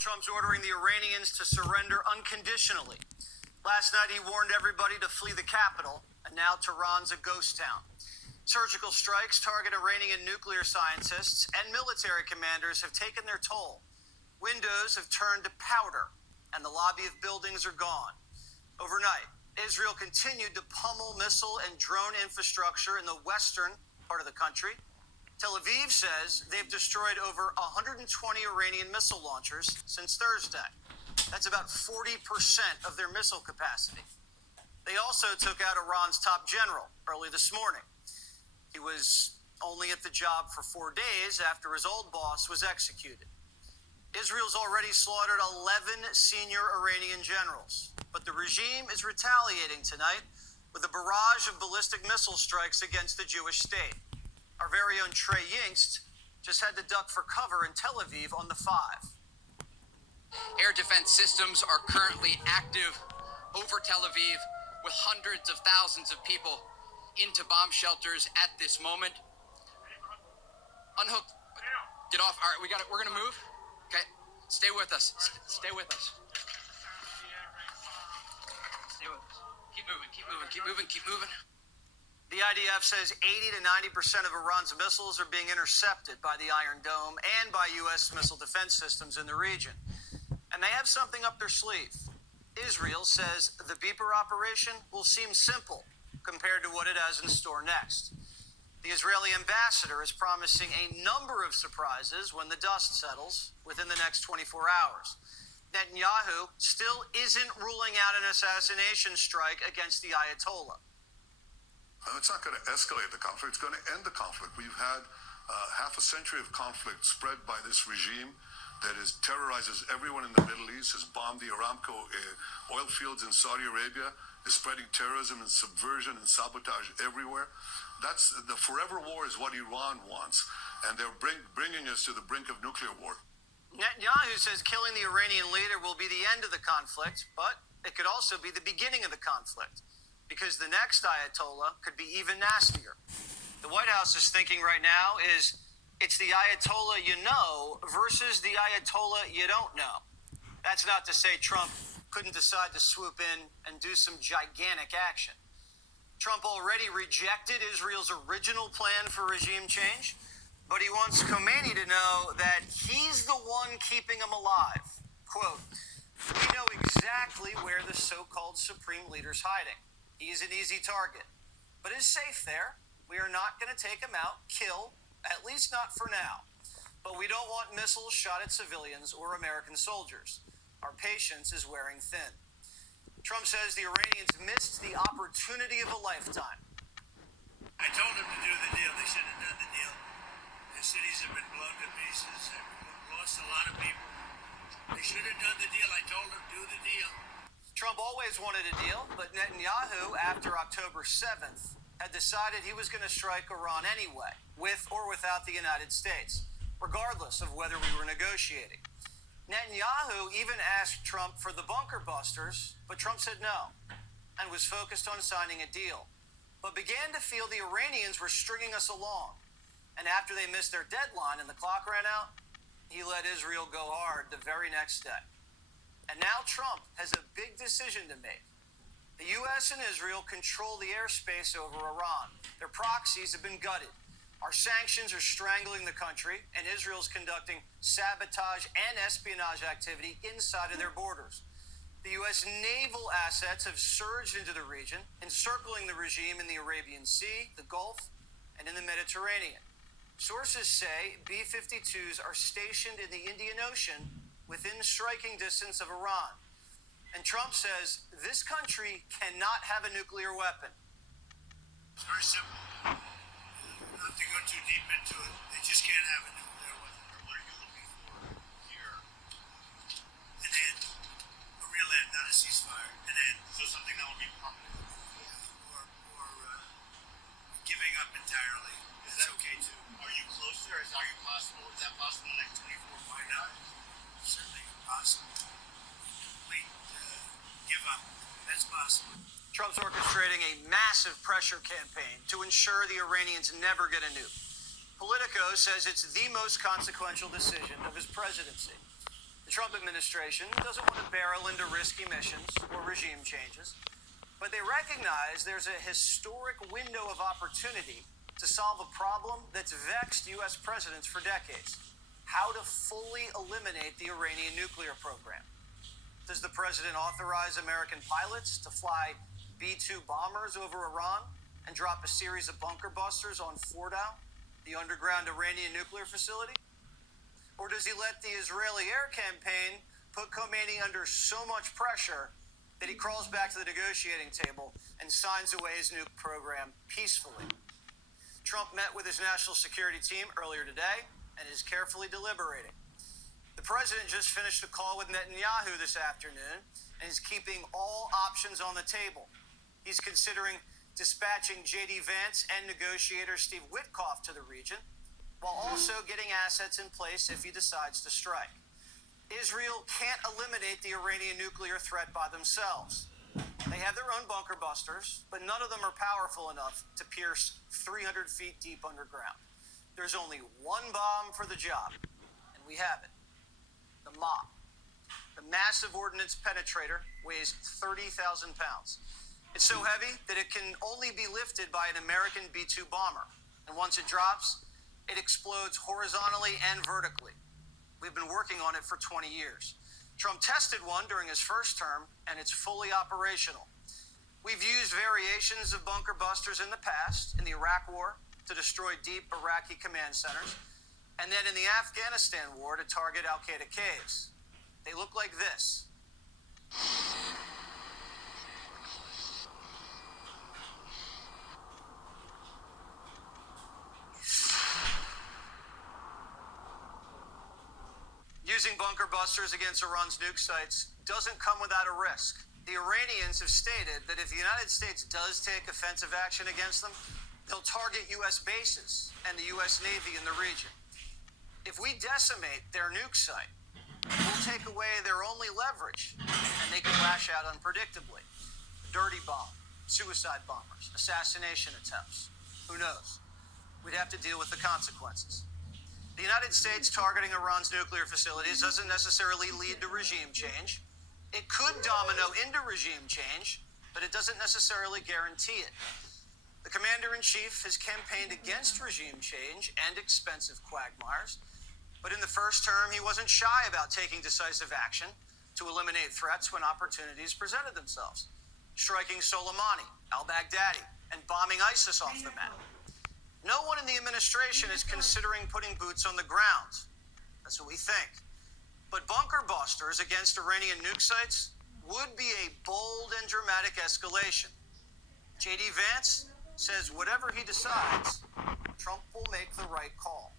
Trump's ordering the Iranians to surrender unconditionally. Last night, he warned everybody to flee the capital, and now Tehran's a ghost town. Surgical strikes target Iranian nuclear scientists and military commanders have taken their toll. Windows have turned to powder, and the lobby of buildings are gone. Overnight, Israel continued to pummel missile and drone infrastructure in the western part of the country. Tel Aviv says they've destroyed over 120 Iranian missile launchers since Thursday. That's about 40% of their missile capacity. They also took out Iran's top general early this morning. He was only at the job for 4 days after his old boss was executed. Israel's already slaughtered 11 senior Iranian generals, but the regime is retaliating tonight with a barrage of ballistic missile strikes against the Jewish state. Our very own Trey Yingst just had to duck for cover in Tel Aviv on the 5. Air defense systems are currently active over Tel Aviv with hundreds of thousands of people into bomb shelters at this moment. Unhook. Get off. All right, we got it. We're going to move. Okay. Stay with us. Stay with us. Stay with us. Keep moving. Keep moving. Keep moving. Keep moving. The IDF says 80 to 90% of Iran's missiles are being intercepted by the Iron Dome and by U.S. missile defense systems in the region. And they have something up their sleeve. Israel says the Beeper operation will seem simple compared to what it has in store next. The Israeli ambassador is promising a number of surprises when the dust settles within the next 24 hours. Netanyahu still isn't ruling out an assassination strike against the Ayatollah. It's not going to escalate the conflict. It's going to end the conflict. We've had half a century of conflict spread by this regime that terrorizes everyone in the Middle East, has bombed the Aramco oil fields in Saudi Arabia, is spreading terrorism and subversion and sabotage everywhere. That's the forever war is what Iran wants, and they're bringing us to the brink of nuclear war. Netanyahu says killing the Iranian leader will be the end of the conflict, but it could also be the beginning of the conflict, because the next Ayatollah could be even nastier. The White House is thinking right now is it's the Ayatollah you know versus the Ayatollah you don't know. That's not to say Trump couldn't decide to swoop in and do some gigantic action. Trump already rejected Israel's original plan for regime change, but he wants Khomeini to know that he's the one keeping him alive. Quote, "We know exactly where the so-called supreme leader's hiding. He's an easy target, but is safe there. We are not going to take him out, kill, at least not for now. But we don't want missiles shot at civilians or American soldiers. Our patience is wearing thin." Trump says the Iranians missed the opportunity of a lifetime. I told them to do the deal. They should have done the deal. Their cities have been blown to pieces. They've lost a lot of people. They should have done the deal. I told them, do the deal. Trump always wanted a deal, but Netanyahu, after October 7th, had decided he was going to strike Iran anyway, with or without the United States, regardless of whether we were negotiating. Netanyahu even asked Trump for the bunker busters, but Trump said no, and was focused on signing a deal, but began to feel the Iranians were stringing us along. And after they missed their deadline and the clock ran out, he let Israel go hard the very next day. And now Trump has a big decision to make. The U.S. and Israel control the airspace over Iran. Their proxies have been gutted. Our sanctions are strangling the country, and Israel's conducting sabotage and espionage activity inside of their borders. The U.S. naval assets have surged into the region, encircling the regime in the Arabian Sea, the Gulf, and in the Mediterranean. Sources say B-52s are stationed in the Indian Ocean within striking distance of Iran. And Trump says this country cannot have a nuclear weapon. It's very simple. Not to go too deep into it. They just can't have a nuclear weapon. What are you looking for here? An end. A real end, not a ceasefire. An end. So something that will be permanent. Or giving up entirely. That's okay too. Are you closer? Are you possible? Is that possible in the next 24? Why not? Certainly possible. Complete give up. That's possible. Trump's orchestrating a massive pressure campaign to ensure the Iranians never get a nuke. Politico says it's the most consequential decision of his presidency. The The Trump administration doesn't want to barrel into risky missions or regime changes, but they recognize there's a historic window of opportunity to solve a problem that's vexed U.S. presidents for decades: how to fully eliminate the Iranian nuclear program. Does the president authorize American pilots to fly B-2 bombers over Iran and drop a series of bunker busters on Fordow, the underground Iranian nuclear facility? Or does he let the Israeli air campaign put Khomeini under so much pressure that he crawls back to the negotiating table and signs away his nuke program peacefully? Trump met with his national security team earlier today and is carefully deliberating. The president just finished a call with Netanyahu this afternoon and is keeping all options on the table. He's considering dispatching J.D. Vance and negotiator Steve Witkoff to the region, while also getting assets in place if he decides to strike. Israel can't eliminate the Iranian nuclear threat by themselves. They have their own bunker busters, but none of them are powerful enough to pierce 300 feet deep underground. There's only one bomb for the job, and we have it: the MOP. The massive ordnance penetrator weighs 30,000 pounds. It's so heavy that it can only be lifted by an American B-2 bomber, and once it drops, it explodes horizontally and vertically. We've been working on it for 20 years. Trump tested one during his first term, and it's fully operational. We've used variations of bunker busters in the past, in the Iraq War, to destroy deep Iraqi command centers, and then in the Afghanistan War to target al-Qaeda caves. They look like this. Using bunker busters against Iran's nuke sites doesn't come without a risk. The Iranians have stated that if the United States does take offensive action against them, they'll target U.S. bases and the U.S. Navy in the region. If we decimate their nuke site, we'll take away their only leverage, and they can lash out unpredictably. Dirty bomb, suicide bombers, assassination attempts. Who knows? We'd have to deal with the consequences. The United States targeting Iran's nuclear facilities doesn't necessarily lead to regime change. It could domino into regime change, but it doesn't necessarily guarantee it. The commander-in-chief has campaigned against regime change and expensive quagmires, but in the first term, he wasn't shy about taking decisive action to eliminate threats when opportunities presented themselves, striking Soleimani, al-Baghdadi, and bombing ISIS off the map. No one in the administration is considering putting boots on the ground. That's what we think. But bunker busters against Iranian nuke sites would be a bold and dramatic escalation. J.D. Vance says whatever he decides, Trump will make the right call.